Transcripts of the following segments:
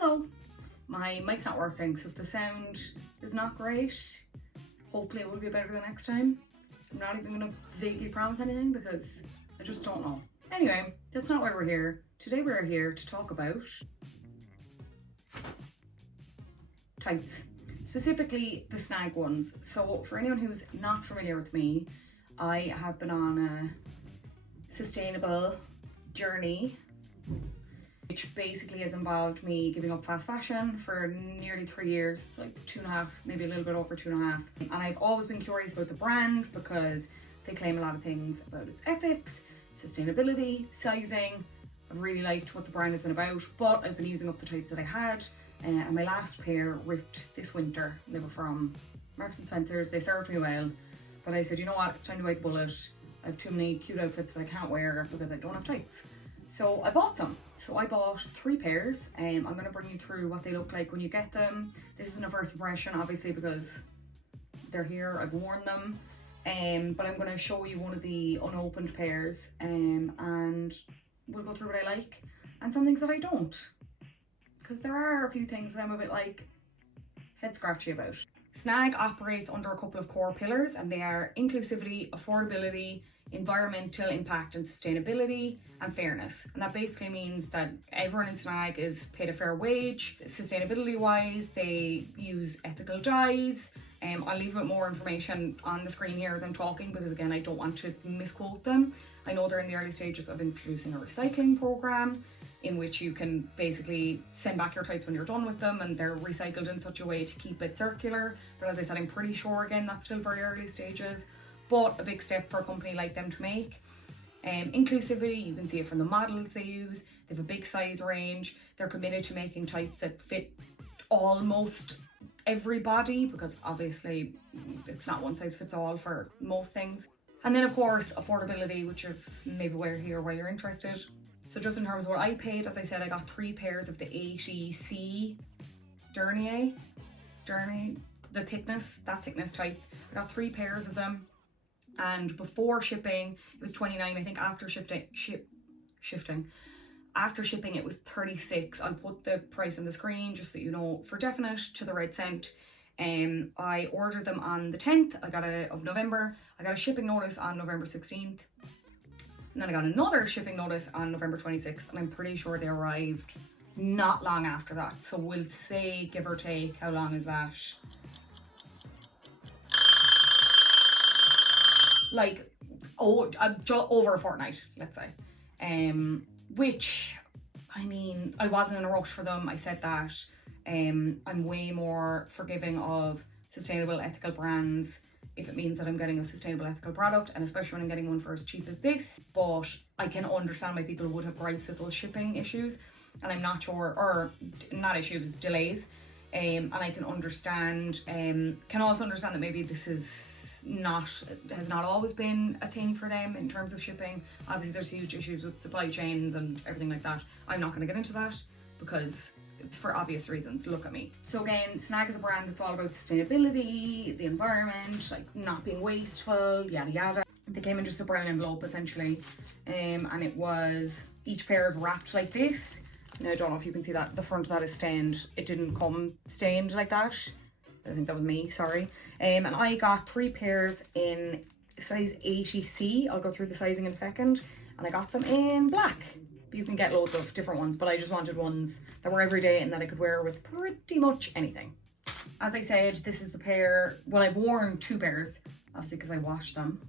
Hello, my mic's not working, so if the sound is not great, hopefully it will be better the next time. I'm not even gonna vaguely promise anything because I just don't know. Anyway, that's not why we're here. Today we're here to talk about tights, specifically the Snag ones. So for anyone who's not familiar with me, I have been on a sustainable journey, which basically has involved me giving up fast fashion for nearly 3 years, like 2.5, maybe a little bit over 2.5. And I've always been curious about the brand because they claim a lot of things about its ethics, sustainability, sizing. I've really liked what the brand has been about, but I've been using up the tights that I had, and my last pair ripped this winter. They were from Marks & Spencer's. They served me well, but I said, you know what, it's time to bite the bullet. I have too many cute outfits that I can't wear because I don't have tights. So I bought some. So I bought 3 pairs. I'm going to bring you through what they look like when you get them. This isn't a first impression, obviously, because they're here, I've worn them. But I'm going to show you one of the unopened pairs, and we'll go through what I like and some things that I don't. Because there are a few things that I'm a bit like head scratchy about. Snag operates under a couple of core pillars, and they are inclusivity, affordability, environmental impact and sustainability, and fairness. And that basically means that everyone in Snag is paid a fair wage. Sustainability wise, they use ethical dyes. I'll leave a bit more information on the screen here as I'm talking, because again, I don't want to misquote them. I know they're in the early stages of introducing a recycling program in which you can basically send back your tights when you're done with them, and they're recycled in such a way to keep it circular. But as I said, I'm pretty sure, again, that's still very early stages, but a big step for a company like them to make. Inclusivity, you can see it from the models they use. They have a big size range. They're committed to making tights that fit almost everybody, because obviously it's not one size fits all for most things. And then of course affordability, which is maybe where you're interested. So just in terms of what I paid, as I said, I got 3 pairs of the 80C Dernier, the thickness tights. I got 3 pairs of them, and before shipping it was $29. I think after after shipping it was $36. I'll put the price on the screen just so you know for definite, to the red cent. I ordered them on the 10th of November. I got a shipping notice on November 16th. And then I got another shipping notice on November 26th, and I'm pretty sure they arrived not long after that. So we'll say, give or take, how long is that? Like, over a fortnight, let's say. Which, I mean, I wasn't in a rush for them. I said that. I'm way more forgiving of sustainable, ethical brands if it means that I'm getting a sustainable, ethical product, and especially when I'm getting one for as cheap as this. But I can understand why people would have gripes at those shipping issues, and I'm not sure, or not issues, delays. And I can understand, can also understand that maybe this has not always been a thing for them in terms of shipping. Obviously there's huge issues with supply chains and everything like that. I'm not going to get into that because for obvious reasons, look at me. So again, Snag is a brand that's all about sustainability, the environment, like not being wasteful, yada yada. They came in just a brown envelope essentially, and it was, each pair is wrapped like this. Now I don't know if you can see that, the front of that is stained. It didn't come stained like that. I think that was me, sorry. And I got 3 pairs in size 80C. I'll go through the sizing in a second. And I got them in black. You can get loads of different ones, but I just wanted ones that were everyday and that I could wear with pretty much anything. As I said, this is the pair, well, I've worn 2 pairs, obviously because I washed them.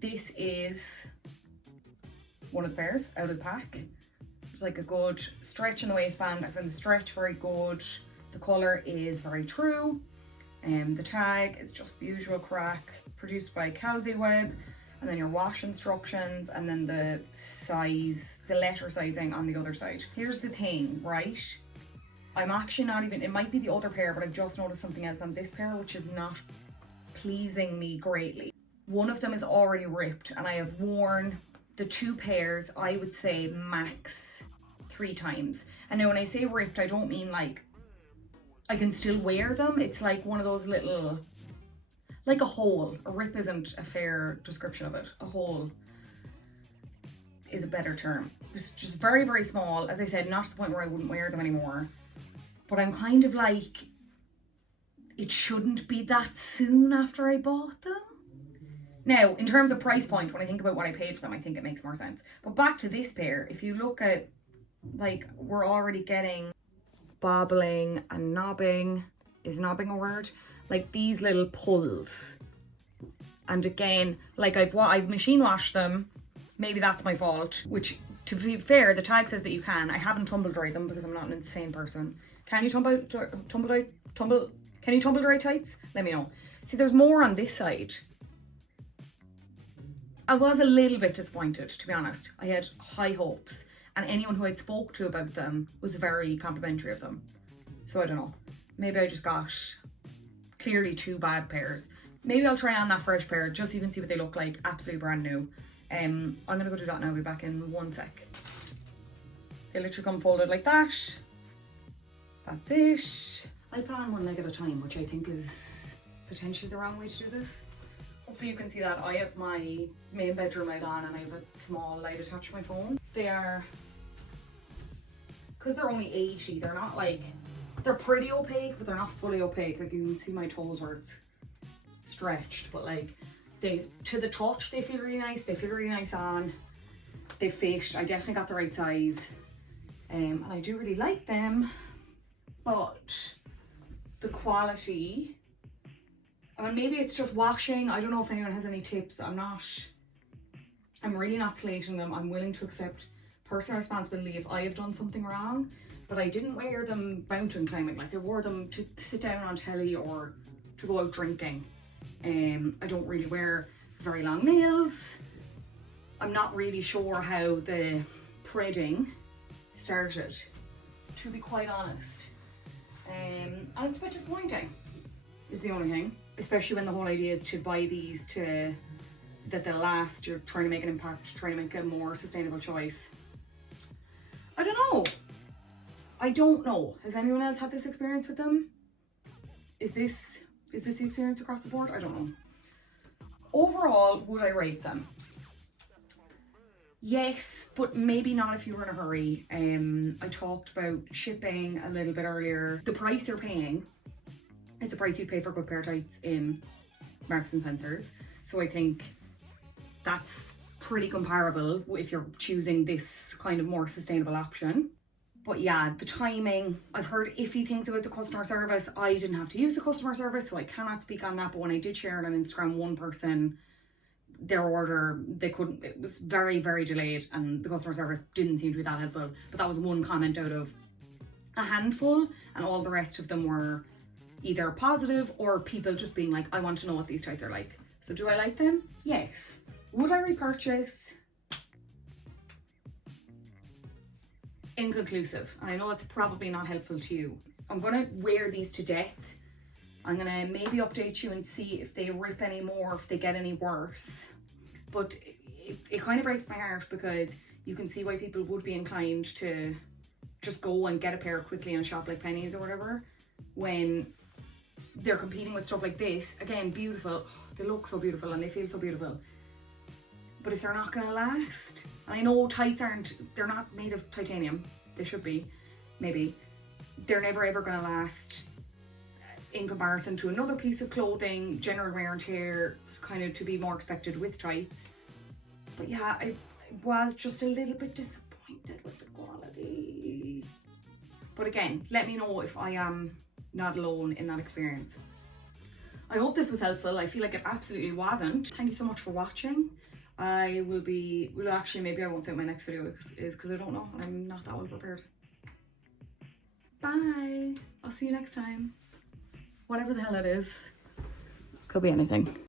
This is one of the pairs out of the pack. There's like a good stretch in the waistband. I found the stretch very good. The colour is very true. The tag is just the usual crack, produced by Calzi Web, and then your wash instructions, and then the size, the letter sizing on the other side. Here's the thing, right? I'm actually not even, it might be the other pair, but I've just noticed something else on this pair which is not pleasing me greatly. One of them is already ripped, and I have worn the 2 pairs, I would say max 3 times. And now when I say ripped, I don't mean like I can still wear them. It's like one of those little, like a hole. A rip isn't a fair description of it. A hole is a better term. It's just very, very small. As I said, not to the point where I wouldn't wear them anymore. But I'm kind of like, it shouldn't be that soon after I bought them. Now, in terms of price point, when I think about what I paid for them, I think it makes more sense. But back to this pair, if you look at, like, we're already getting bobbling and knobbing. Is knobbing a word? Like these little pulls. And again, like I've machine washed them. Maybe that's my fault, which, to be fair, the tag says that you can. I haven't tumble dried them because I'm not an insane person. Can you tumble dry tights? Let me know. See, there's more on this side. I was a little bit disappointed, to be honest. I had high hopes, and anyone who I'd spoke to about them was very complimentary of them. So I don't know. Maybe I just got clearly 2 bad pairs. Maybe I'll try on that fresh pair just so you can see what they look like. Absolutely brand new. I'm gonna go do that now. I'll be back in 1 sec. They literally come folded like that. That's it. I put on one leg at a time, which I think is potentially the wrong way to do this. Hopefully you can see that. I have my main bedroom light on and I have a small light attached to my phone. They are, because they're only 80, they're not like, they're pretty opaque, but they're not fully opaque. Like you can see my toes where it's stretched, but like they, to the touch, they feel really nice. They feel really nice on. They fit. I definitely got the right size. And I do really like them, but the quality, I mean, maybe it's just washing. I don't know if anyone has any tips. I'm really not slating them. I'm willing to accept personal responsibility if I have done something wrong, but I didn't wear them mountain climbing. Like I wore them to sit down on telly or to go out drinking. I don't really wear very long nails. I'm not really sure how the printing started, to be quite honest. And it's a bit disappointing, is the only thing. Especially when the whole idea is to buy these that they'll last. You're trying to make an impact, trying to make a more sustainable choice. I don't know. Has anyone else had this experience with them? Is this the experience across the board? I don't know. Overall, would I rate them? Yes, but maybe not if you were in a hurry. I talked about shipping a little bit earlier. The price you're paying is the price you pay for a good pair of tights in Marks and Spencer's. So I think that's pretty comparable if you're choosing this kind of more sustainable option. But yeah, the timing, I've heard iffy things about the customer service. I didn't have to use the customer service, so I cannot speak on that. But when I did share it on Instagram, one person, their order, it was very, very delayed, and the customer service didn't seem to be that helpful. But that was one comment out of a handful, and all the rest of them were either positive or people just being like, I want to know what these tights are like. So do I like them? Yes. Would I repurchase? Inconclusive. And I know it's probably not helpful to you. I'm gonna wear these to death. I'm gonna maybe update you and see if they rip any more, if they get any worse. But it kind of breaks my heart, because you can see why people would be inclined to just go and get a pair quickly in a shop like Penny's or whatever, when they're competing with stuff like this. Again, beautiful. They look so beautiful and they feel so beautiful. But if they're not gonna last, and I know tights they're not made of titanium. They should be, maybe. They're never ever gonna last in comparison to another piece of clothing. General wear and tear is kind of to be more expected with tights. But yeah, I was just a little bit disappointed with the quality. But again, let me know if I am not alone in that experience. I hope this was helpful. I feel like it absolutely wasn't. Thank you so much for watching. Maybe I won't say what my next video is because I don't know and I'm not that well prepared. Bye. I'll see you next time. Whatever the hell it is. Could be anything.